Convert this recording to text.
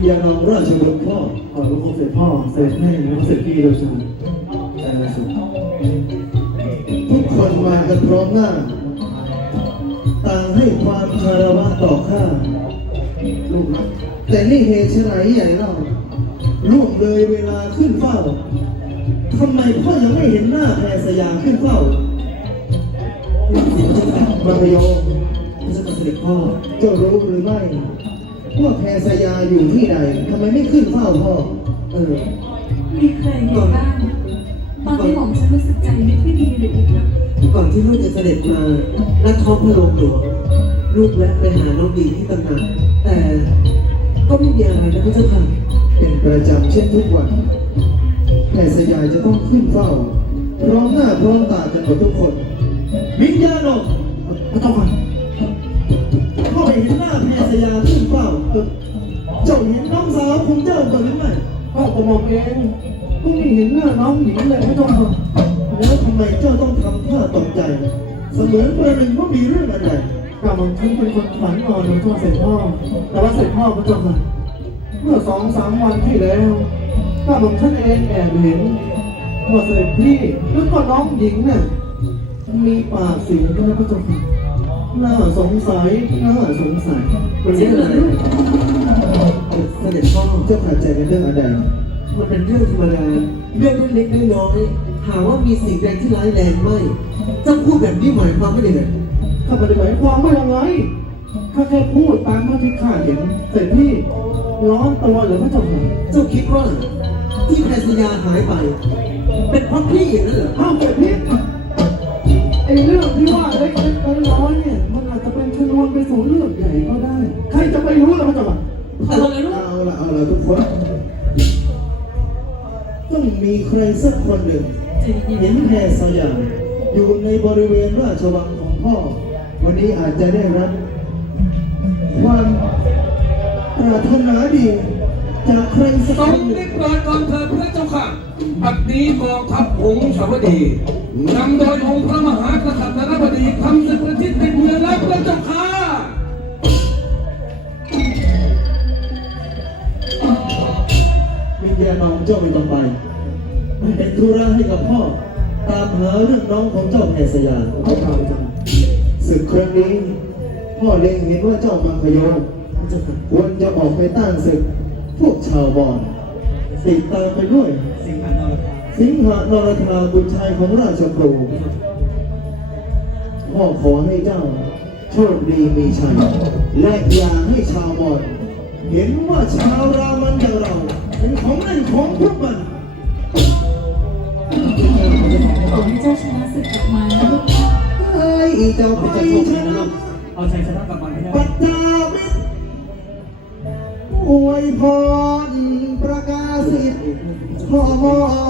ญญาณองราชบุตรพ่อขอรู้เสด็จพ่อ เสด็จแม่และเสด็จพี่โดยเฉพาะแต่ละสุดทุกคนมากันพร้อมหน้า ต่างให้ความคารวะต่อข้าลูกรักแต่นี่เหตุไฉนใหญ่เล่าล่วงเลยเวลาขึ้นเฝ้าทำไมพ่อยังไม่เห็นหน้าแพรสยามขึ้นเฝ้ามาพยงพระเจ้าเสด็จพ่อเจ้ารู้หรือไม่ ว่าแพรสยาอยู่ที่ใดทำไมไม่ขึ้นเฝ้าพ่อ เออมีใครอยู่บ้างตอนที่ผมฉันรู้สึกใจไม่ค่อยดีเลยอีกนะก่อนที่ลูกจะเสด็จมาและท้องพระโรงหลวงลูกแวะไปหาน้องดีที่ตำหนักแต่ก็ไม่มีอะไรนะพระเจ้าค่ะเป็นประจำเช่นทุกวันแพรสยาจะต้องขึ้นเฝ้าพร้อมหน้าพร้อมตากันหมดทุกคนวิญญาณออกพระเจ้าค่ะพ่อไม่เห็นหน้าแพรสยาขึ้น เจ้าเห็นน้องสาวของเจ้าก่อนหรือไม่ก็กระหม่อมเองก็ไม่เห็นหน้าน้องหญิงเลยพระเจ้าค่ะแล้วทำไมเจ้าต้องทำท่าตกใจ เสมือนประหนึ่งว่ามีเรื่องอะไรกระหม่อมฉันเป็นคนฝันนอนพระเจ้าเสด็จพ่อ แต่ว่าเสด็จพ่อพระเจ้าค่ะเมื่อสองสามวันที่แล้วกระหม่อมฉันเองแอบเห็นว่าเสด็จพี่แล้วก็น้องหญิงเนี่ยมีปากเสียงกันนะพระเจ้าค่ะ น่าสงสัยน่าสงสัยเป็นจริเรื่งองเหรอะไรอเสด็จพ่อเจ้าขาดใจเป็นเรื่องอะไรมันเป็นเรื่องธรรมดาเรื่องเล็กๆน้อยๆหาว่ามีสิ่งใดที่ร้ายแรงไม่เจ้าพูดแบบนี้หมายความว่าอย่างไรข้าไม่ได้หมายความว่ายังไงข้าแค่พูดตามเท่าที่ข้าเห็นเสร็จพี่ร้อนตัวหรือพระเจ้าค่ะเจ้าคิดว่าที่แพรสยาหายไป เป็นเพราะพี่อย่างนั้นเหรออ้าวเสร็จพี่ไอ้เรื่องที่ว่าเล็ก ๆน้อยๆเนี่ยมันอาจจะเป็นชนวนไปสู่เรื่องใหญ่ก็ได้ ใครจะไปรู้ล่ะพระเจ้าค่ะเอาเลยลูกเอาละเอาละทุกคนต้องมีใครสักคนหนึ่งใจเย็เห็นนแพรสยามอยู่ในบริเวณราชวังของพ่อ วันนี้อาจจะได้รับความปรารถนาดี จากใครสักทรคงนหนึ่ได้งโปรดก่อนเถิดพระเจ้าค่ะปัดนี้กองทัพหงสาวดีนำโดยองค์พระมหากษัตริย์นบดีทำศึกประชิดติดเมืองแล้วพระเจ้าค่ะวิญญาณน้องเจ้าไม่ต้องไปเป็นธุระให้กับพ่อ ตามหาเรื่องน้องของเจ้าแพรสยามพระเจ้าค่ะศึกครั้งนี้ พ่อเล็งเห็นว่าเจ้ามังคโยมพระเจ้าค่ะควรจะออกไปต้านศึก พวกชาวบอนติดตามไปด้วย สิงหานรธาสิงหนรธาบุตรชายของราชครูพ่อขอให้เจ้า โชคดีมีชัยและอย่าให้ชาวบอนเห็นว่าชาวรามันอย่างเรา เป็นของเล่นของพวกมันขอให้เจ้าชนะศึกกลับมานะลูกเฮ้ยเจ้าไปชนะเอาชัยชนะกลับมาให้ได้ พรประกาศสิทธิ์ขอมอ